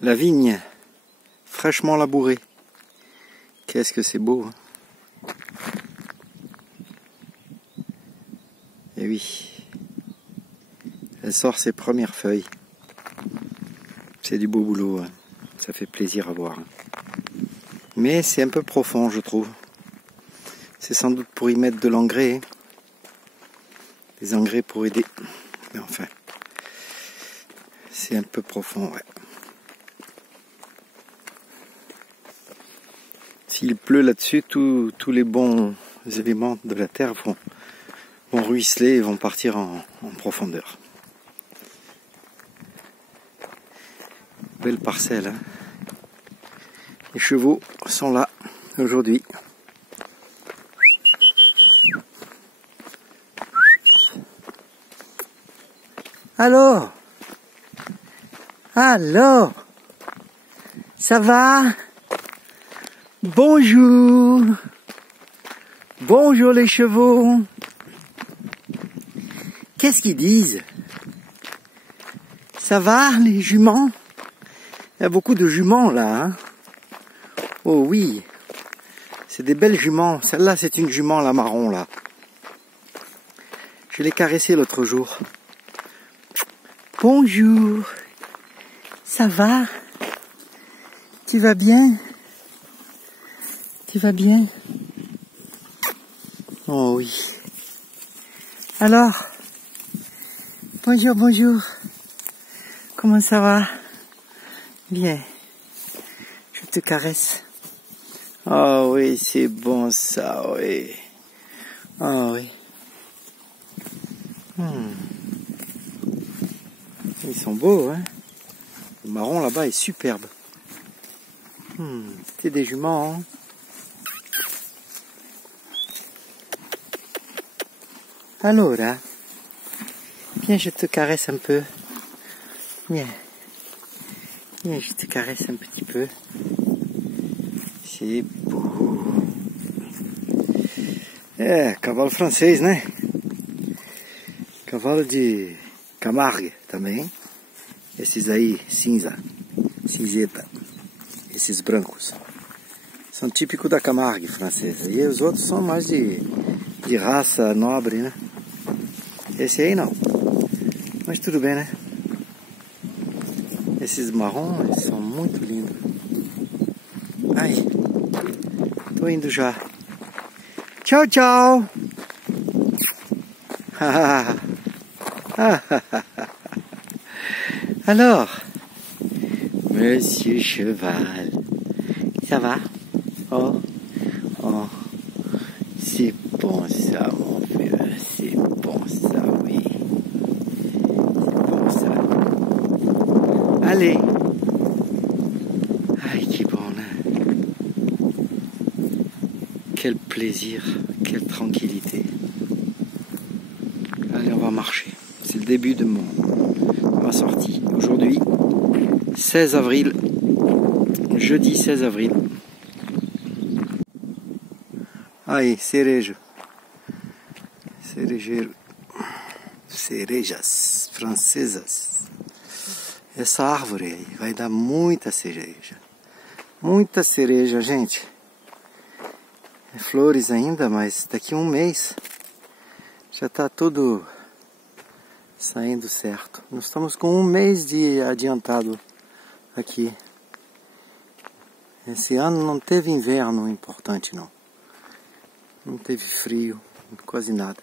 La vigne, fraîchement labourée. Qu'est-ce que c'est beau, hein? Et oui, elle sort ses premières feuilles. C'est du beau boulot, hein. Ça fait plaisir à voir. Mais c'est un peu profond, je trouve. C'est sans doute pour y mettre de l'engrais. Des engrais pour aider. Mais enfin, c'est un peu profond, ouais. S'il pleut là-dessus, tous les bons éléments de la terre vont ruisseler et vont partir en profondeur. Belle parcelle, hein. Les chevaux sont là aujourd'hui. Alors, ça va? Bonjour, bonjour les chevaux. Qu'est-ce qu'ils disent? Ça va les juments? Il y a beaucoup de juments là, hein? Oh oui, c'est des belles juments. Celle-là c'est une jument la marron là. Je l'ai caressée l'autre jour. Bonjour, ça va? Tu vas bien? Tu vas bien? Oh oui. Alors, bonjour, bonjour. Comment ça va? Bien. Je te caresse. Oh oui, c'est bon ça, oui. Oh oui. Ils sont beaux, hein. Le marron là-bas est superbe. C'est des juments, hein. Alors, viens, je te caresse un peu. Viens. Viens, je te caresse un petit peu. C'est beau. Cavalo francês, né? Cavalo de Camargue também. Esses aí, cinzeta. Esses brancos. São típicos da Camargue francesa. E os outros são mais de raça nobre, né? Esse aí não. Mas tudo bem, né? Esses marrons são muito lindos. Ai, tô indo já. Tchau, tchau. Alors, Monsieur Cheval, ça va? Oh, oh, c'est bon ça, mon vieux, c'est bon ça, oui. C'est bon ça. Allez. Aïe, qui bon, hein? Quel plaisir, quelle tranquillité. Allez, on va marcher. C'est le début de ma sortie. Aujourd'hui, 16 avril, jeudi 16 avril. Aí, cereja. Cerejeiro. Cerejas francesas. Essa árvore aí vai dar muita cereja. Muita cereja, gente. É flores ainda, mas daqui a um mês já tá tudo saindo certo. Nós estamos com um mês de adiantado aqui. Esse ano não teve inverno importante, não. Não teve frio, quase nada.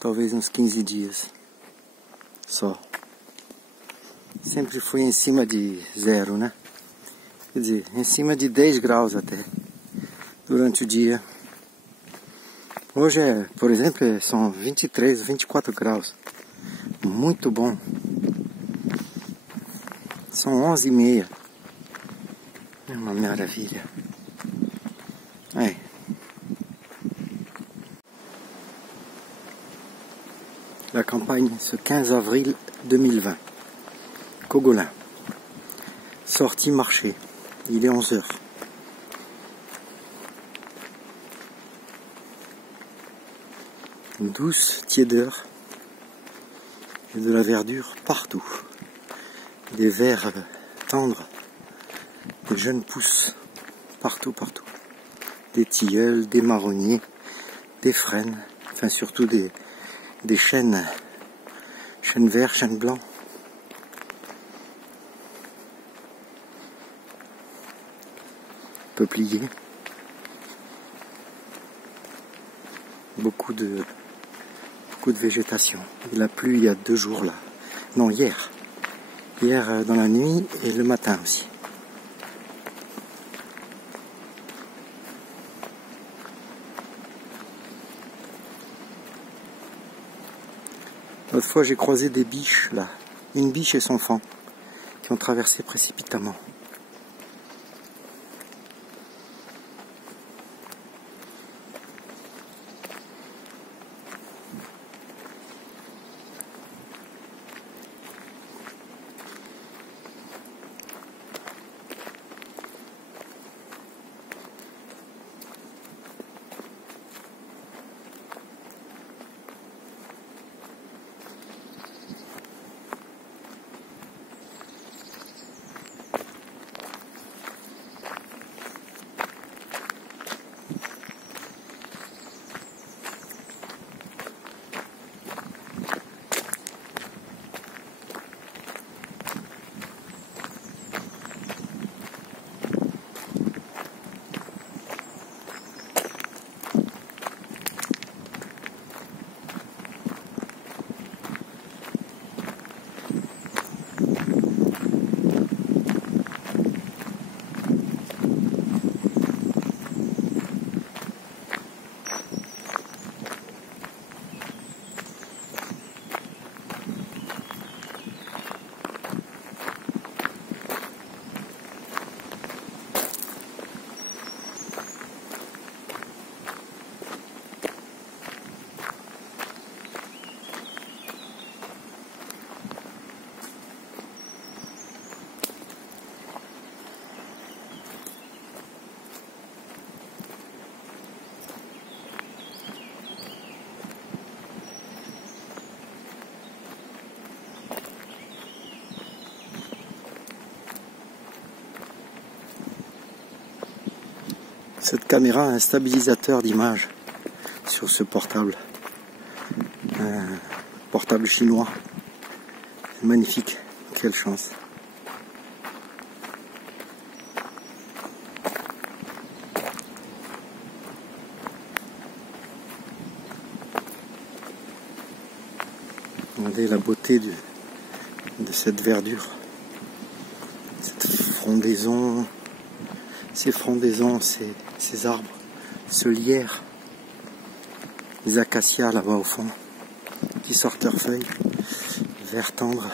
Talvez uns 15 dias só. Sempre foi em cima de zero, né? Quer dizer, em cima de 10 graus até, durante o dia. Hoje, por exemplo, são 23, 24 graus. Muito bom. São 11h30. É uma maravilha. Aí. La campagne, ce 15 avril 2020. Cogolin. Sortie marché. Il est 11h. Une douce tiédeur. Et de la verdure partout. Des verts tendre. Des jeunes pousses partout, partout. Des tilleuls, des marronniers, des frênes, enfin surtout des chênes verts, chênes blancs. Peupliers. Beaucoup de végétation. Il a plu il y a 2 jours là. Non, hier. Hier dans la nuit et le matin aussi. L'autre fois j'ai croisé des biches là. Une biche et son faon qui ont traversé précipitamment. Cette caméra a un stabilisateur d'image sur ce portable. Un portable chinois. C'est magnifique. Quelle chance. Regardez la beauté de cette verdure. Cette frondaison. Ces frondaisons, ces arbres, ce lierre, les acacias là-bas au fond, qui sortent leurs feuilles, vert tendre.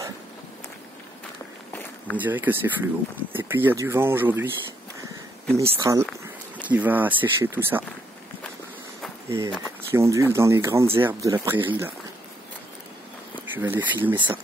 On dirait que c'est fluo. Et puis il y a du vent aujourd'hui, du Mistral, qui va sécher tout ça. Et qui ondule dans les grandes herbes de la prairie là. Je vais aller filmer ça.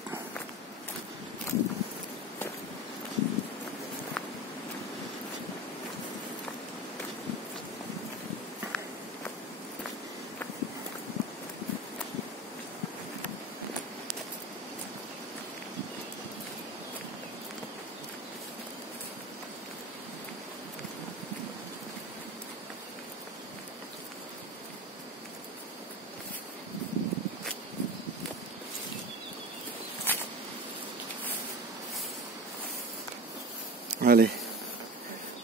Allez,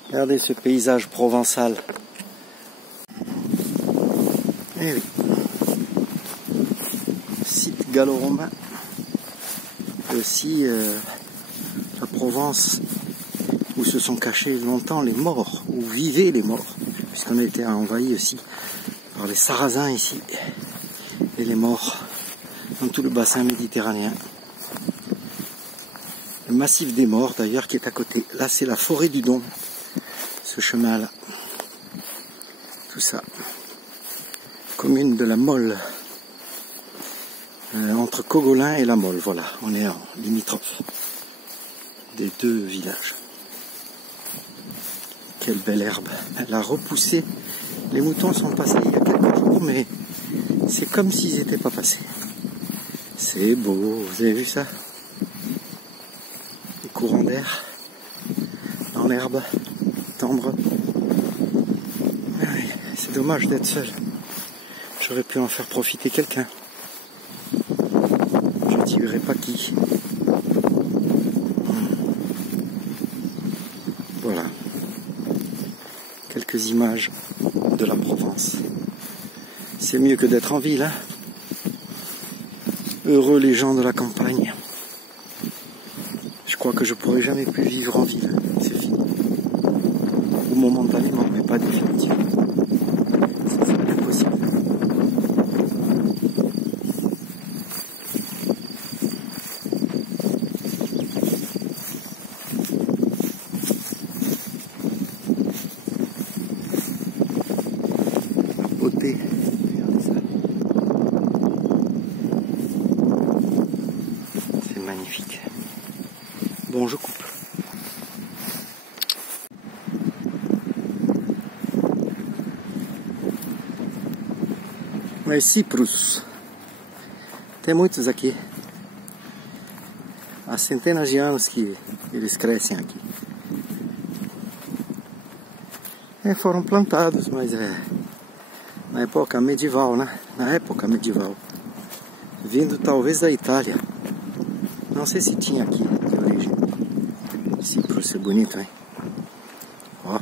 regardez ce paysage provençal. Eh oui, site gallo-romain. Et aussi la Provence où se sont cachés longtemps les morts, où vivaient les morts, puisqu'on a été envahi aussi par les Sarrasins ici, et les morts dans tout le bassin méditerranéen. Le massif des Morts d'ailleurs qui est à côté. Là c'est la forêt du Don, ce chemin là. Tout ça. Commune de la Mole. Entre Cogolin et la Mole, voilà. On est en limitrophe des 2 villages. Quelle belle herbe. Elle a repoussé. Les moutons sont passés il y a quelques jours, mais c'est comme s'ils n'étaient pas passés. C'est beau, vous avez vu ça? Courant d'air, en herbe tendre. C'est dommage d'être seul. J'aurais pu en faire profiter quelqu'un. Je ne dirai pas qui. Voilà. Quelques images de la Provence. C'est mieux que d'être en ville, hein. Heureux les gens de la campagne. Je crois que je pourrais jamais plus vivre en ville. C'est fini. Ou momentanément, mais pas définitivement. Ça serait impossible. La beauté. Regardez ça. C'est magnifique. Bon, je coupe. Mas cipros, tem muitos aqui. Há centenas de anos que eles crescem aqui. Foram plantados, mas na época medieval, né? Na época medieval. Vindo talvez da Itália. Não sei se tinha aqui de origem. Cipros é bonito, hein? Ó.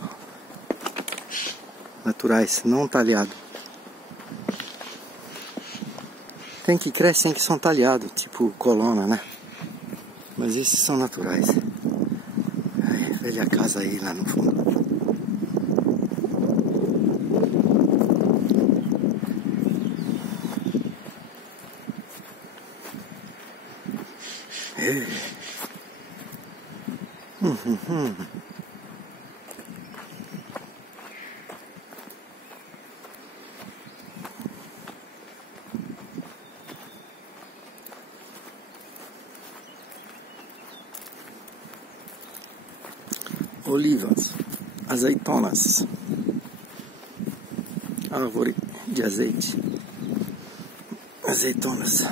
Naturais, não talhado. Tem que crescem que são talhados, tipo colona, né? Mas esses são naturais. Aí, velha casa aí lá no fundo. Olivas, azeitonas, árvore de azeite, azeitonas.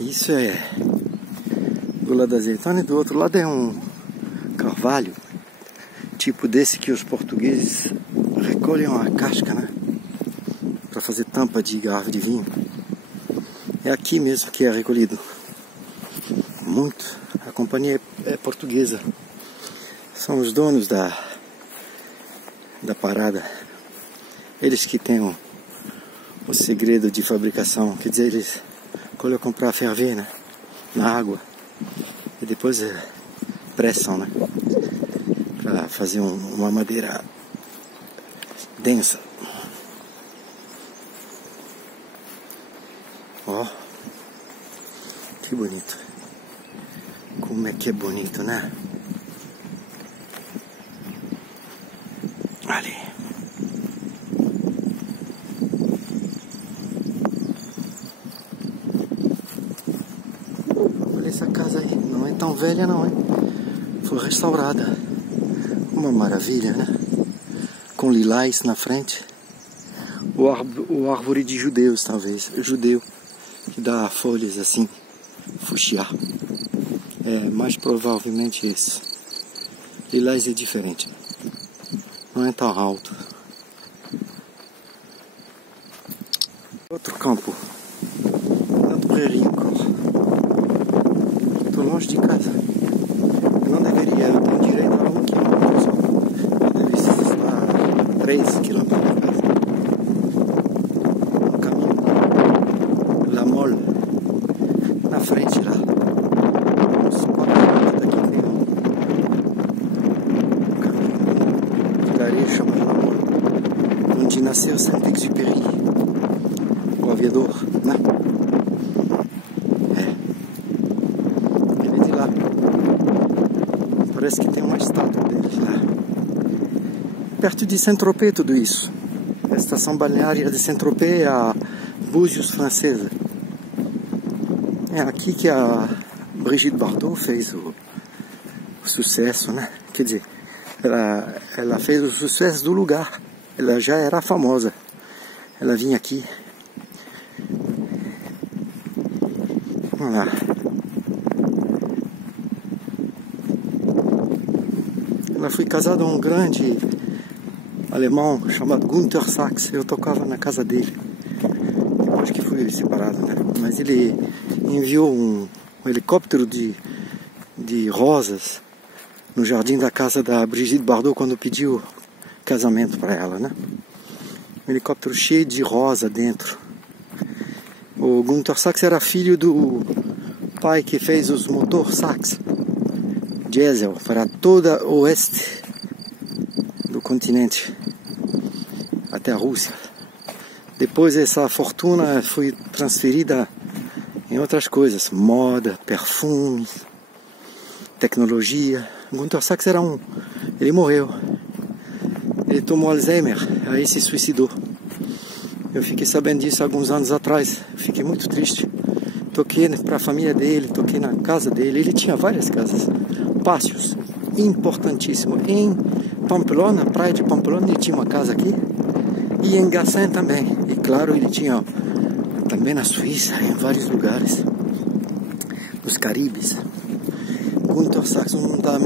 Isso é do lado da azeitona e do outro lado é um carvalho, tipo desse que os portugueses recolhem a casca, né? Para fazer tampa de garrafa de vinho. É aqui mesmo que é recolhido. Muito. A companhia é portuguesa. São os donos da parada. Eles que têm o segredo de fabricação. Quer dizer, eles colocam para ferver, né? Na água. E depois pressam, né? Para fazer uma madeira densa. Ó, que bonito. Como é que é bonito, né? Ali. Olha essa casa aí. Não é tão velha não, hein? Foi restaurada. Uma maravilha, né? Com lilás na frente. O árvore de judeus, talvez. Judeu. Que dá folhas assim, fuchsia. É mais provavelmente esse. Lilás é diferente, não é tão alto. Outro campo, tanto prairie encore. Estou longe de casa. Eu não deveria, eu tenho direito a 1 quilômetro só. Eu deveria estar a 3 quilômetros de casa. No caminho, La Mole, na frente lá. Uns 4 quilômetros daqui tem um caminho. Vilarejo chamado La Mole, onde nasceu Saint-Exupéry, o aviador, né? Ele é de lá. Parece que tem uma estátua dele lá. Perto de Saint-Tropez tudo isso. A estação balneária de Saint-Tropez é a Búzios francesa. É aqui que a Brigitte Bardot fez o sucesso, né? Quer dizer, ela fez o sucesso do lugar. Ela já era famosa. Ela vinha aqui. Vamos lá. Eu fui casado a um grande alemão chamado Günter Sachs. Eu tocava na casa dele. Depois que fui separado, né? Mas ele enviou um helicóptero de rosas no jardim da casa da Brigitte Bardot quando pediu casamento para ela, né? Um helicóptero cheio de rosa dentro. O Günter Sachs era filho do pai que fez os motor Sachs diesel para toda o oeste do continente até a Rússia. Depois essa fortuna foi transferida em outras coisas, moda, perfumes, tecnologia. Günter Sachs era ele morreu. Ele tomou Alzheimer, aí se suicidou. Eu fiquei sabendo disso alguns anos atrás. Fiquei muito triste. Toquei para a família dele, toquei na casa dele. Ele tinha várias casas, pátios, importantíssimo. Em Pamplona, praia de Pamplona, ele tinha uma casa aqui. E em Gassin também. E claro, ele tinha também na Suíça, em vários lugares. Nos Caribes. Günter Sachs, uma das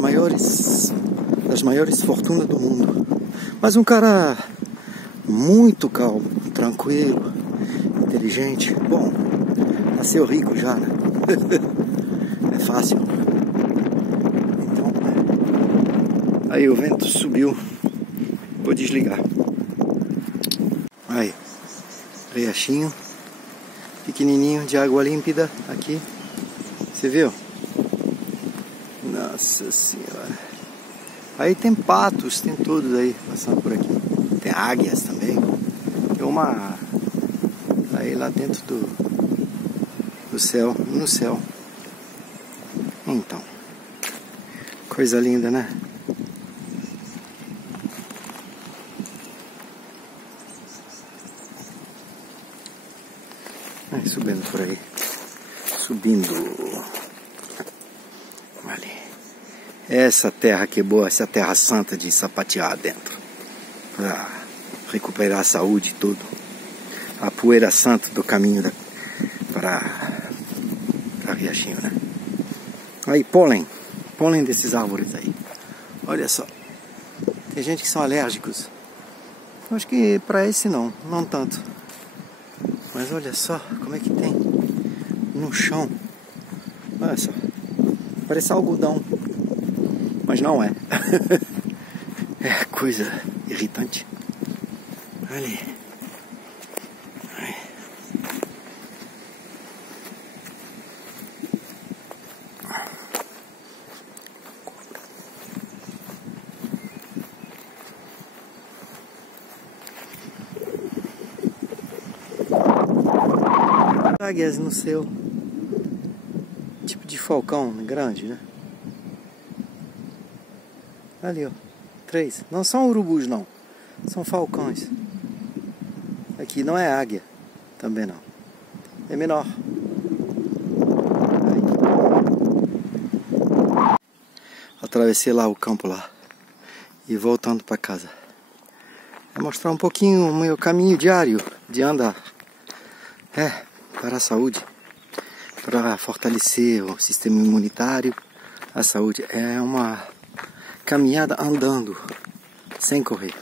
maiores fortunas do mundo. Mas um cara muito calmo, tranquilo, inteligente. Bom, nasceu rico já, né? É fácil. Então, aí o vento subiu. Vou desligar. Aí, riachinho pequenininho de água límpida aqui. Você viu? Nossa Senhora. Aí tem patos, tem todos aí passando por aqui. Tem águias também. Tem uma aí lá dentro do céu, no céu. Então, coisa linda, né? Aí, subindo por aí. Subindo. Ali. Essa terra que é boa, essa terra santa de sapatear dentro. Pra recuperar a saúde e tudo. A poeira santa do caminho para Riachinho, né? Aí, pólen desses árvores aí. Olha só. Tem gente que são alérgicos. Eu acho que para esse não tanto. Mas olha só como é que tem no chão. Olha só. Parece algodão. Mas não é. É coisa irritante. Ali. Águias no céu. Tipo de falcão grande, né? Ali, ó. 3. Não são urubus, não. São falcões. Aqui não é águia. Também não. É menor. Aí. Atravessei lá o campo lá. E voltando para casa. Vou mostrar um pouquinho o meu caminho diário de andar. Para a saúde. Para fortalecer o sistema imunitário. A saúde. É uma caminhada andando. Sem correr.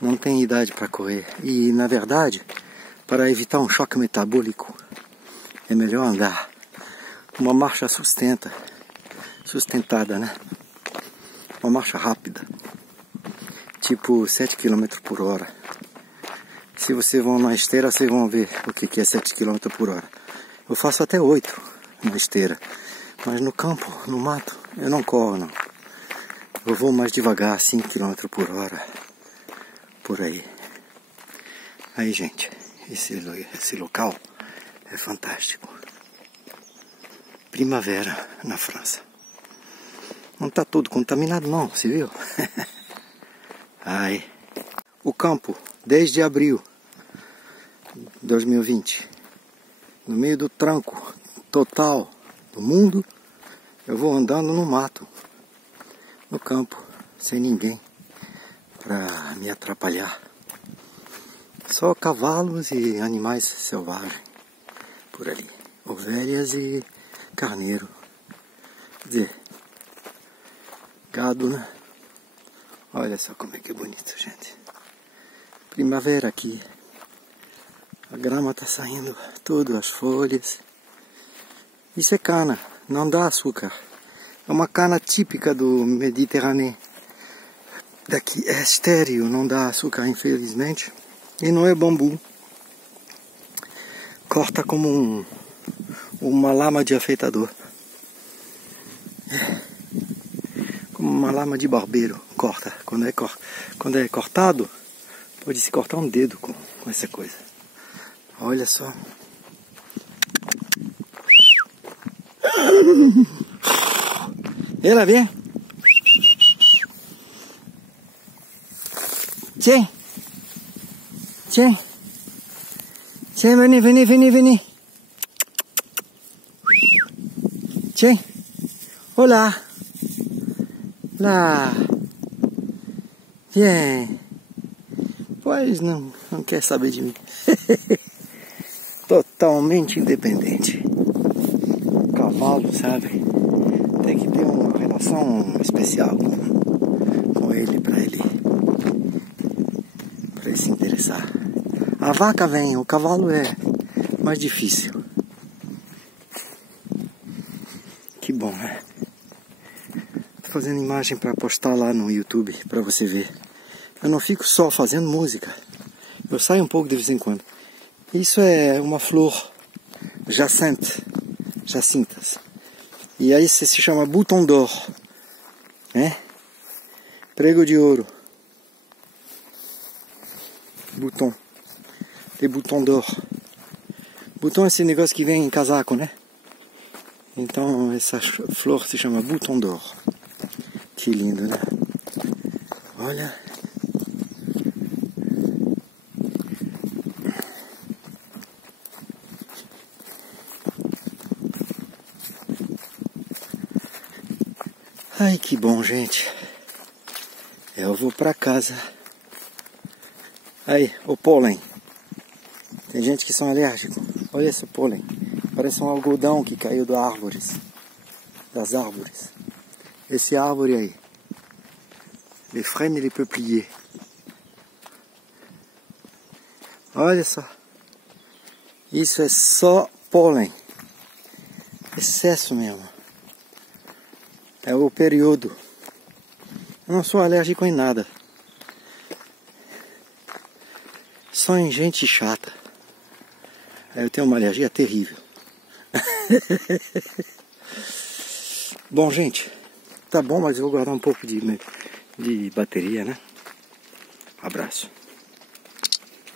Não tem idade para correr. E, na verdade, para evitar um choque metabólico, é melhor andar. Uma marcha sustentada, né? Uma marcha rápida. Tipo 7 km por hora. Se vocês vão na esteira, vocês vão ver o que é 7 km por hora. Eu faço até 8 na esteira. Mas no campo, no mato, eu não corro, não. Eu vou mais devagar, 5 km por hora. Por aí. Aí, gente, esse local é fantástico. Primavera na França. Não está todo contaminado, não, você viu? Aí. O campo, desde abril de 2020, no meio do tranco total do mundo, eu vou andando no mato, no campo, sem ninguém para me atrapalhar. Só cavalos e animais selvagens por ali. ovelhas e carneiro. Quer dizer, gado, né? Olha só como é que é bonito, gente. Primavera aqui. A grama tá saindo tudo, as folhas. Isso é cana, não dá açúcar. É uma cana típica do Mediterrâneo. Daqui é estéril, não dá açúcar, infelizmente. E não é bambu. Corta como uma lama de afeitador. Como uma lama de barbeiro. Corta. Quando é cortado, pode se cortar um dedo com essa coisa. Olha só. Ela vem. Tchê. Tchê. Tchê, vem. Tchê. Olá. Lá. Vem. Pois não quer saber de mim. Totalmente independente. O cavalo, sabe? Tem que ter uma relação especial com ele para ele se interessar. A vaca vem, o cavalo é mais difícil. Que bom, né? Tô fazendo imagem para postar lá no YouTube para você ver. Eu não fico só fazendo música. Eu saio um pouco de vez em quando. Isso é uma flor jacintas. E aí se chama bouton d'or, né? Prego de ouro. Bouton. Tem bouton d'or. Bouton é esse negócio que vem em casaco, né? Então essa flor se chama bouton d'or. Que lindo, né? Olha. Ai, que bom, gente. Eu vou pra casa. Aí, o pólen. Tem gente que são alérgicos. Olha esse pólen. Parece um algodão que caiu das árvores. Esse árvore aí. Les frênes et les peupliers. Olha só. Isso é só pólen. Excesso mesmo. É o período. Eu não sou alérgico em nada. Só em gente chata. Eu tenho uma alergia terrível. Bom, gente. Tá bom, mas eu vou guardar um pouco de bateria, né? Abraço.